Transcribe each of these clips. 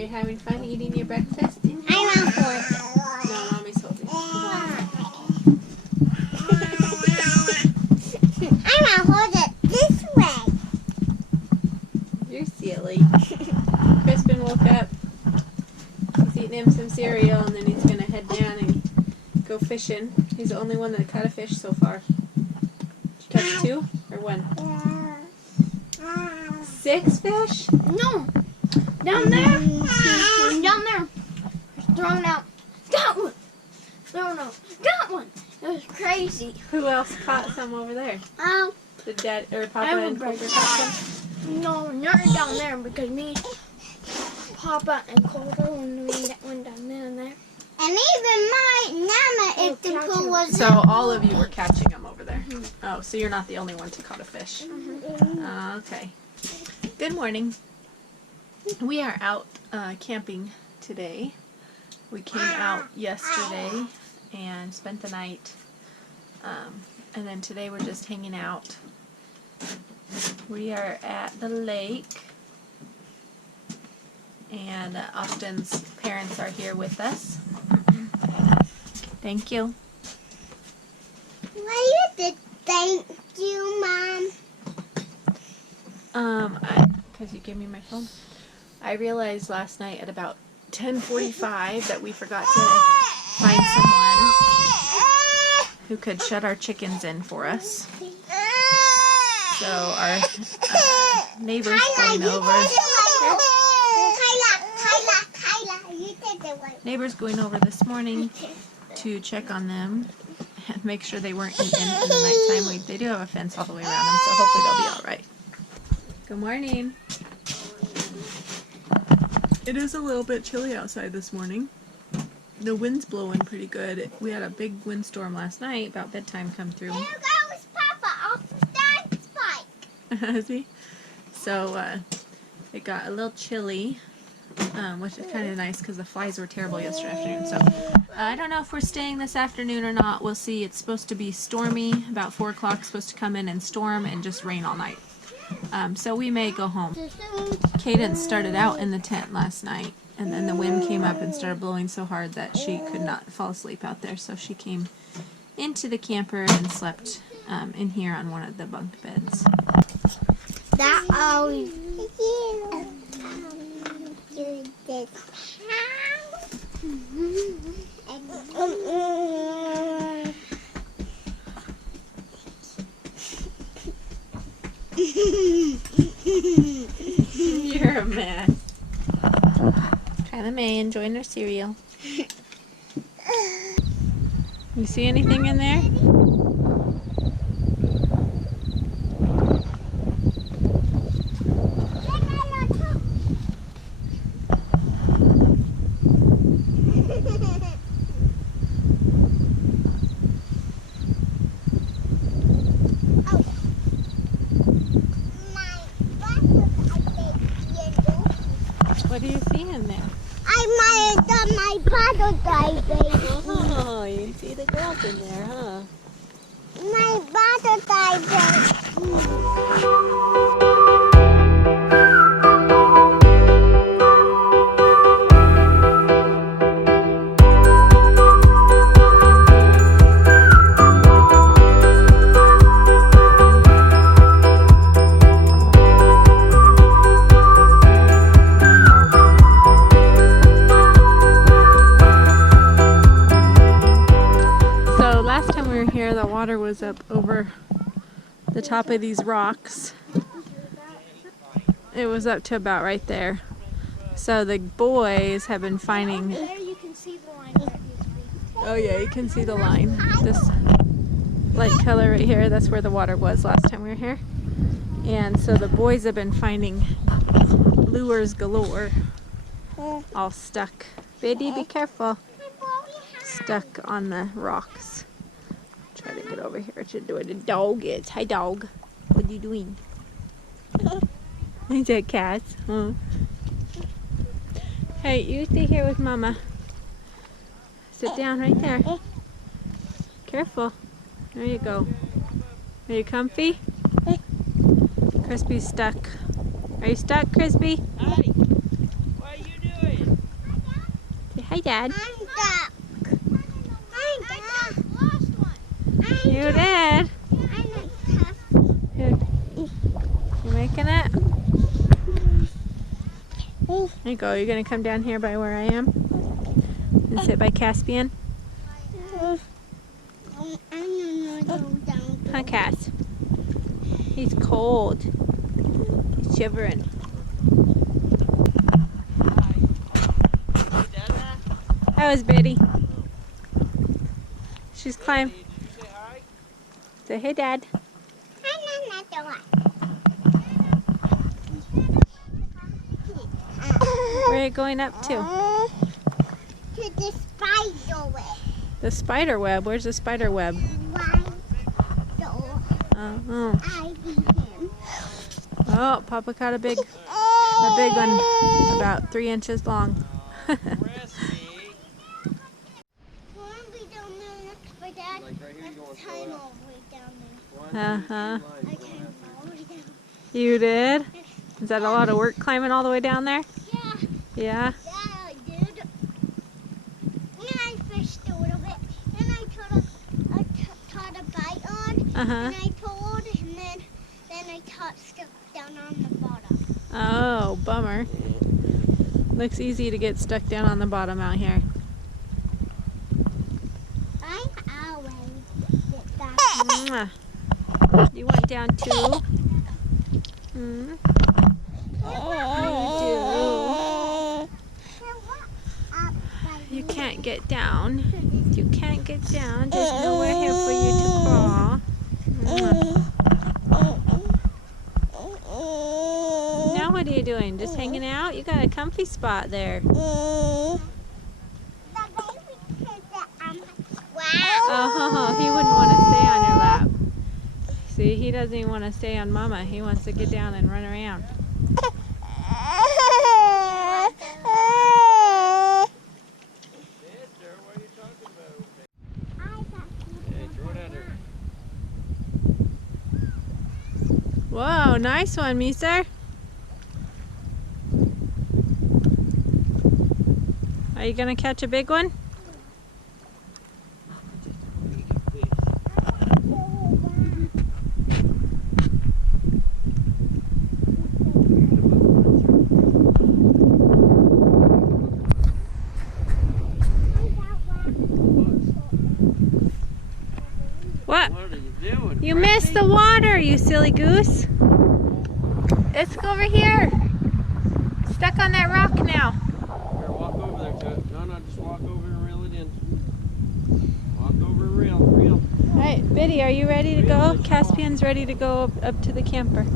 you having fun eating your breakfast? I want to hold it. No, Mommy's holding it. I want to hold it this way. You're silly. Kryspin woke up. He's eating him some cereal, and then he's going to head down and go fishing. He's the only one that caught a fish so far. Did you catch 2 or 1? 6 fish? No. Down there. Down there. Thrown out. Got one. Thrown out. Got one. It was crazy. Who else caught some over there? Did Dad or Papa and Kolter catch some? No, not down there because me, Papa, and Kolter when we went down there and there. And even my Nana, if the pool was... So all of you were catching them over there. Oh, so you're not the only one to caught a fish. Okay. Good morning. We are out camping today. We came out yesterday and spent the night. And then today we're just hanging out. We are at the lake. And Austin's parents are here with us. Thank you. Why you did thank you, Mom? Because you gave me my phone. I realized last night at about 10:45 that we forgot to find someone who could shut our chickens in for us. So our neighbor's going over. Neighbor's going over this morning to check on them and make sure they weren't eaten in the nighttime. They do have a fence all the way around them, so hopefully they'll be all right. Good morning. It is a little bit chilly outside this morning. The wind's blowing pretty good. We had a big windstorm last night, about bedtime come through. There goes Papa off the dance bike. Has he? So it got a little chilly, which is kind of nice because the flies were terrible yesterday afternoon. So I don't know if we're staying this afternoon or not. We'll see. It's supposed to be stormy. About 4 o'clock, supposed to come in and storm and just rain all night. So we may go home. Kaydence started out in the tent last night, and then the wind came up and started blowing so hard that she could not fall asleep out there. So she came into the camper and slept in here on one of the bunk beds. That always do this. You're a mess. Kyla May enjoying her cereal. You see anything in there? What do you see in there? I might have done my bottle diving. Oh, you can see the girls in there, huh? My bottle diving. Was up over the top of these rocks. It was up to about right there. So the boys have been finding. There you can see the line. Oh yeah, you can see the line. This light color right here, that's where the water was last time we were here. And so the boys have been finding lures galore, all stuck. Biddy, be careful. Stuck on the rocks. Try to get over here to do where the dog is. Hi, dog. What are you doing? Is that cat? Huh? Hey, you stay here with Mama. Sit down right there. Careful. There you go. Are you comfy? Crispy's stuck. Are you stuck, Crispy? Hi. What are you doing? Hi, Dad. I'm duck. I'm duck. Lost one. You did. I'm a tough. Here. You making it? There you go. You're going to come down here by where I am and sit by Caspian. I'm gonna go down. Huh, Cass? He's cold. He's shivering. That was Betty. She's climbing. Say hey, Dad. Where are you going up to? To the spider web. The spider web. Where's the spider web? Right. So Oh. I beat him. Oh, Papa caught a big one, about 3 inches long. Can we down there next for Dad? Next time all the way down there. Uh-huh. I came all the way down. You did? Is that a lot of work climbing all the way down there? Yeah. Yeah? Yeah, I did. And I fished a little bit. And I caught a bite on. Uh-huh. And I pulled, and then I caught stuck down on the bottom. Oh, bummer. Looks easy to get stuck down on the bottom out here. I always get that. Mwah. You went down too? Hmm? You can't get down. You can't get down. There's nowhere here for you to crawl. Now what are you doing? Just hanging out? You got a comfy spot there. Wow. Oh, he wouldn't want to stay on your lap. See, he doesn't even want to stay on Mama. He wants to get down and run around. Whoa, nice one, Mister. Are you gonna catch a big one? What? What are you doing? You missed the water, you silly goose. Let's go over here. Stuck on that rock now. Here, walk over there, Chuck. No, just walk over and reel it in. Walk over and reel. All right, Biddy, are you ready to go? Caspian's ready to go up to the camper.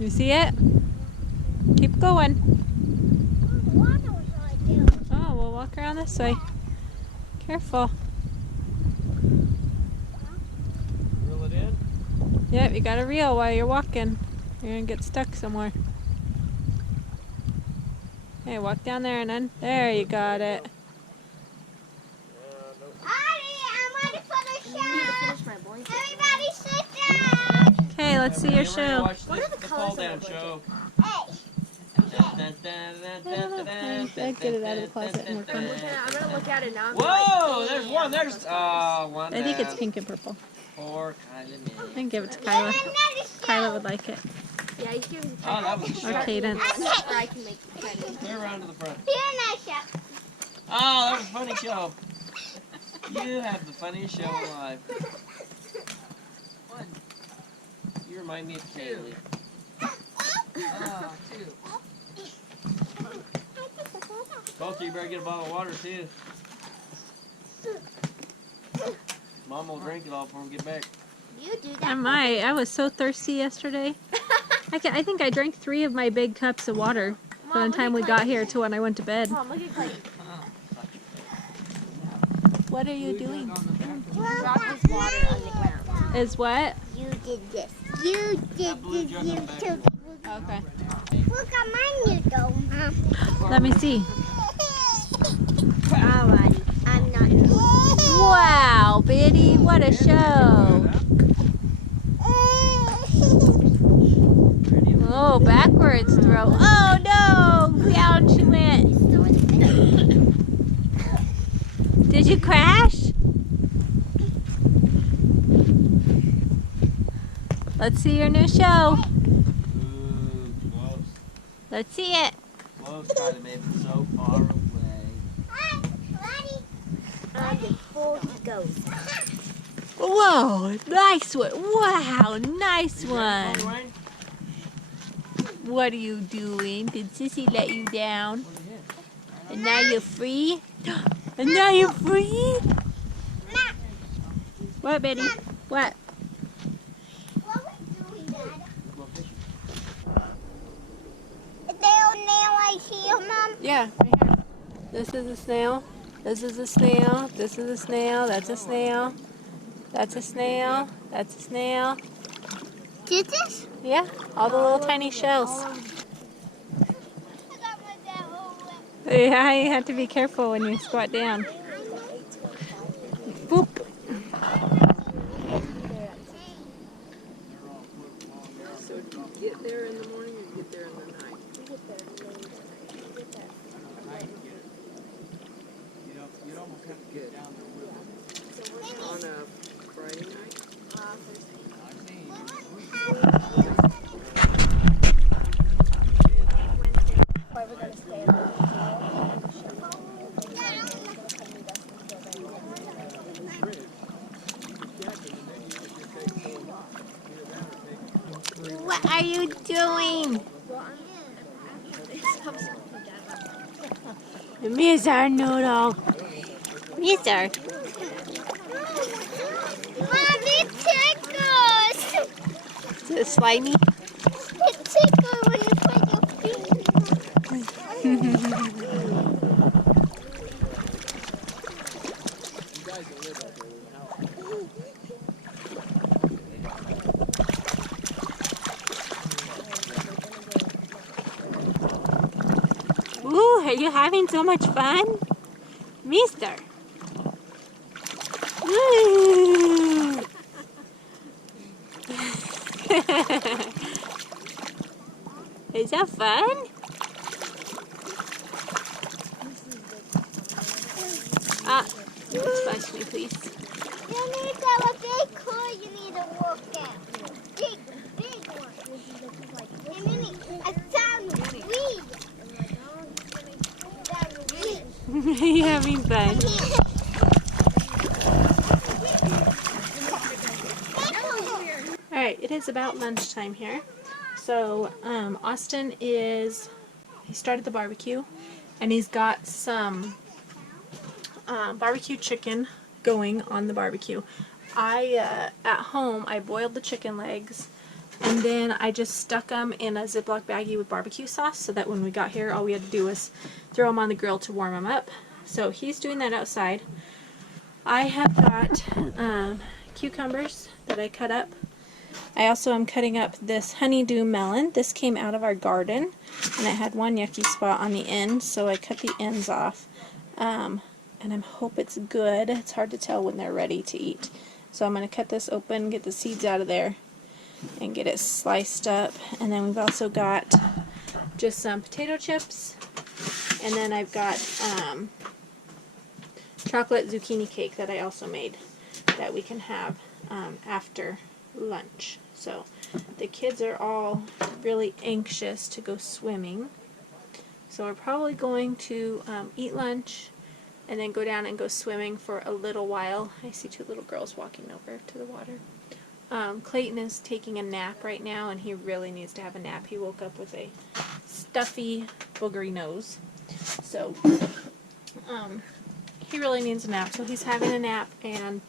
You see it? Keep going. Oh, we'll walk around this way. Careful. Reel it in. Yep, you gotta reel while you're walking. You're gonna get stuck somewhere. Okay, walk down there and then. There, you got it. I'm ready for the show. Finish my blanket. Everybody sit down. Okay, let's see your show. What are the colors fall of down the show. Hey. Get it out of the closet and work on it. I'm gonna look at it now. Whoa, there's one. There's one. I think it's pink and purple. Poor Kyla. I can give it to Kyla. Kyla would like it. Yeah, you can. Oh, that was a Or shark. Kaydence. Or I can make it. Clear around to the front. Here, Nisha. Oh, that was a funny show. You have the funniest show alive. One. You remind me of Kaylee. Kolter, you better get a bottle of water too. Mom will drink it all before we get back. You do I that. might. I was so thirsty yesterday. I think I drank 3 of my big cups of water from the time we got here to when I went to bed. Mom, look at Klayton. What are you doing? Drop his water on the ground. Is what? You did this. You did this. You took. Okay. Look at mine, you don't, Mom. Let me see. Alright, I'm not in the Wow, Biddy, what a show. Oh, backwards throw. Oh no! Down she went. Did you crash? Let's see your new show. Ooh, close. Let's see it. Close, Kyla, maybe so far away. Before he goes. Whoa, nice one. Wow, nice one. What are you doing? Did Sissy let you down? And now you're free? And now you're free? What, Betty? What? What are we doing, Dad? Is there a nail right here, Mom? Yeah, right here. This is a snail. This is a snail. This is a snail. That's a snail. That's a snail. That's a snail. Did this? Yeah, all the little tiny shells. Yeah, you have to be careful when you squat down. Boop. So do you get there in the morning or get there in the night? You'd almost have to get down there with us. On a Friday night? What are you doing? Mr. Noodle. Mr. Mommy, tickles! Is it slimy? It tickles when you put your feet. Ooh, are you having so much fun? Mister. Woo! Is that fun? Sponge me, please. You need to have a big car you need to work at. Big one. And then I found weed. Are you having fun? Alright, it is about lunchtime here. So, Austin he started the barbecue, and he's got some barbecue chicken going on the barbecue. At home, I boiled the chicken legs, and then I just stuck them in a Ziploc baggie with barbecue sauce, so that when we got here, all we had to do was throw them on the grill to warm them up. So he's doing that outside. I have got cucumbers that I cut up. I also am cutting up this honeydew melon. This came out of our garden, and it had one yucky spot on the end, so I cut the ends off. And I hope it's good. It's hard to tell when they're ready to eat. So I'm going to cut this open, get the seeds out of there, and get it sliced up. And then we've also got just some potato chips, and then I've got chocolate zucchini cake that I also made that we can have after lunch. So the kids are all really anxious to go swimming, so we're probably going to eat lunch and then go down and go swimming for a little while. I see two little girls walking over to the water. Klayton is taking a nap right now, and he really needs to have a nap. He woke up with a stuffy, boogery nose, so he really needs a nap. So he's having a nap, and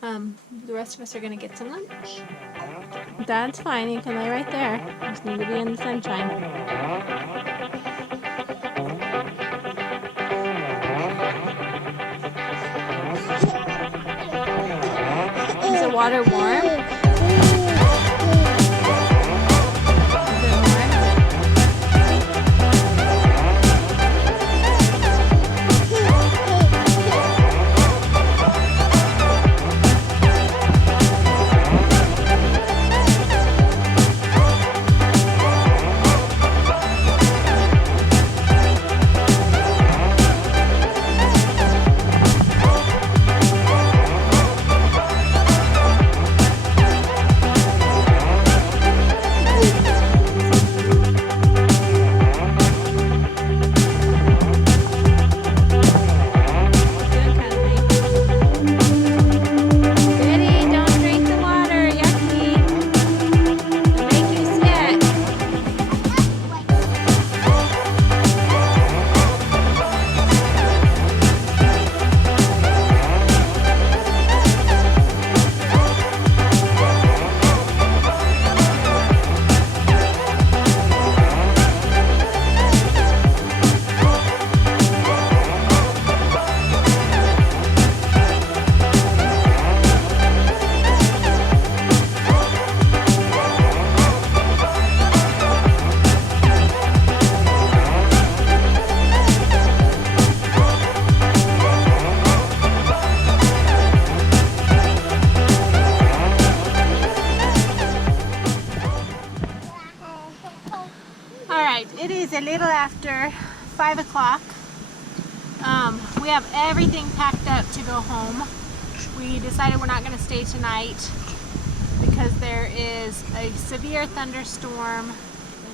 the rest of us are going to get some lunch. That's fine. You can lay right there. You just need to be in the sunshine. Is the water warm? a little after 5 o'clock. We have everything packed up to go home. We decided we're not going to stay tonight because there is a severe thunderstorm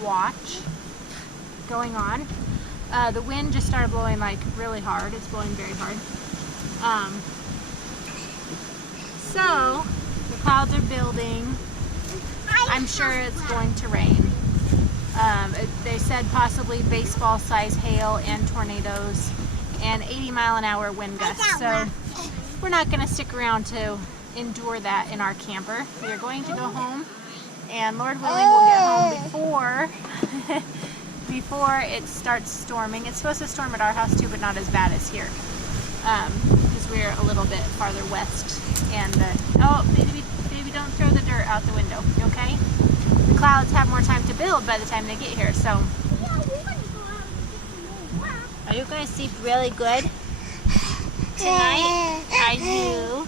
watch going on. The wind just started blowing like really hard. It's blowing very hard. So the clouds are building. I'm sure it's going to rain. They said possibly baseball size hail and tornadoes and 80-mile-an-hour wind gusts. So we're not going to stick around to endure that in our camper. We are going to go home, and Lord willing we'll get home before it starts storming. It's supposed to storm at our house too, but not as bad as here, because we're a little bit farther west. And oh, baby, don't throw the dirt out the window. You okay? The clouds have more time to build by the time they get here. So, are you gonna sleep really good tonight? Are you?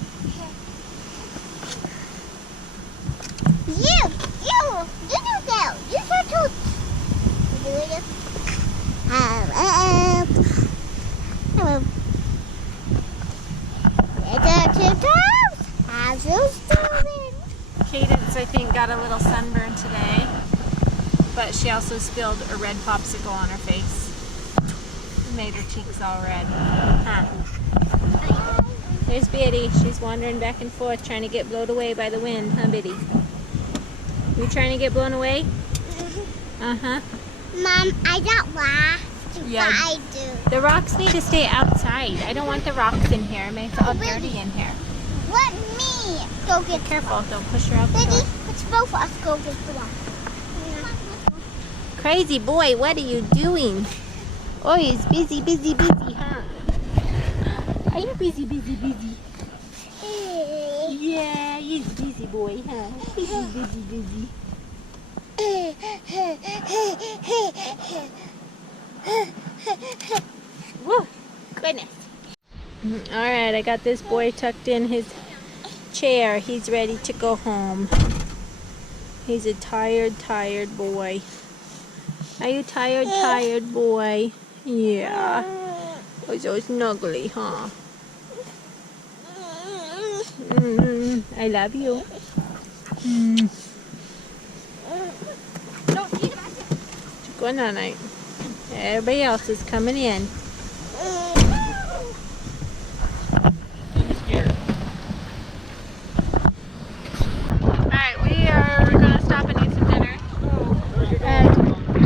You do that. You start to do it. Hello. Kaydence, I think, got a little sunburn today, but she also spilled a red popsicle on her face. It made her cheeks all red. Huh. There's Biddy. She's wandering back and forth trying to get blown away by the wind, huh, Biddy? You trying to get blown away? Uh-huh. Mom, I got lost. Yeah. I do. The rocks need to stay outside. I don't want the rocks in here. It makes it all dirty in here. Let me go get Be careful. Don't push her out the Biddy, door. let's both of us go get the one. Crazy boy, what are you doing? Oh, he's busy, huh? Are you busy? Yeah, he's busy boy, huh? Busy. Woo, goodness. All right, I got this boy tucked in his chair. He's ready to go home. He's a tired boy. Are you tired boy? Yeah. Oh, so snuggly, huh? I love you. Good night. Everybody else is coming in. Alright, we are gonna stop and eat some dinner at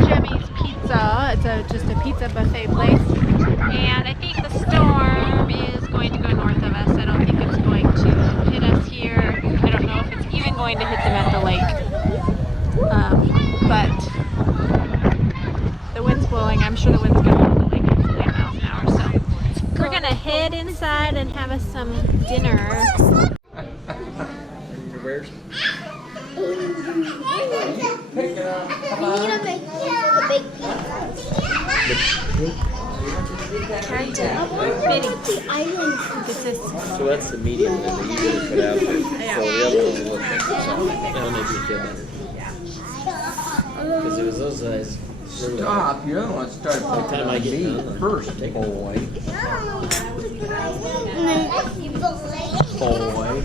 Jimmy's Pizza. It's just a pizza buffet place. And I think the storm is going to go north of us. I don't think it's going to hit us here. I don't know if it's even going to hit them at the lake. But the wind's blowing. I'm sure the wind's going to blow like 9 miles an hour. So we're going to head inside and have us some dinner. Pick it up. Come on. We need to make the big pizza. So that's the medium that you usually put out there. So the other ones look like that'll make you feel better. Because it was those guys. Stop, you don't want to start By the time I get me done, first, take boy. a Boy.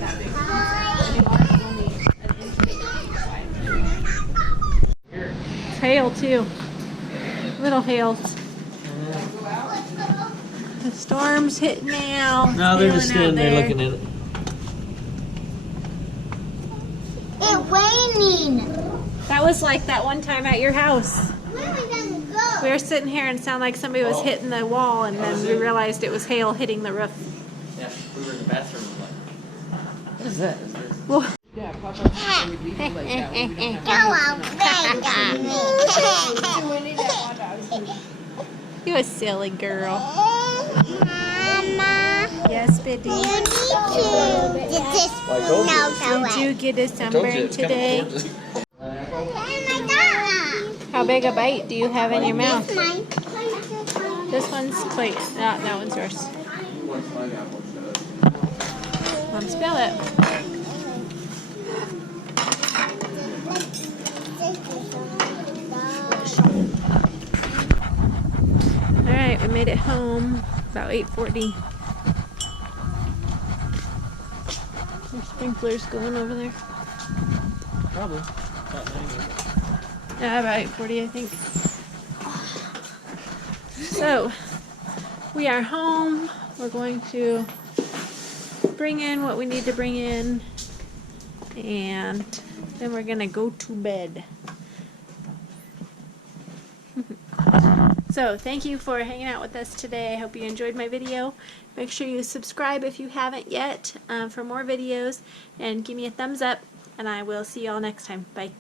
It's hail too. Little hails. The storm's hitting now. No, they're just standing there looking at it. It's raining. That was like that one time at your house. Where are we gonna go? We were sitting here and it sounded like somebody was hitting the wall, and then we realized it was hail hitting the roof. Yeah, we were in the bathroom. What is that? Whoa. You a silly girl. Mama, Yes, Biddy. you need to get this nose away. Did you get a sunburn today? Oh my God. How big a bite do you have in your mouth? This mine. This one's Klayton. No, that one's yours. Spill it. made it home about 8:40. There's sprinklers going over there. Probably. About 90. Yeah, about 8:40, I think. So, we are home. We're going to bring in what we need to bring in, and then we're gonna go to bed. So, thank you for hanging out with us today. I hope you enjoyed my video. Make sure you subscribe if you haven't yet for more videos, and give me a thumbs up, and I will see you all next time. Bye.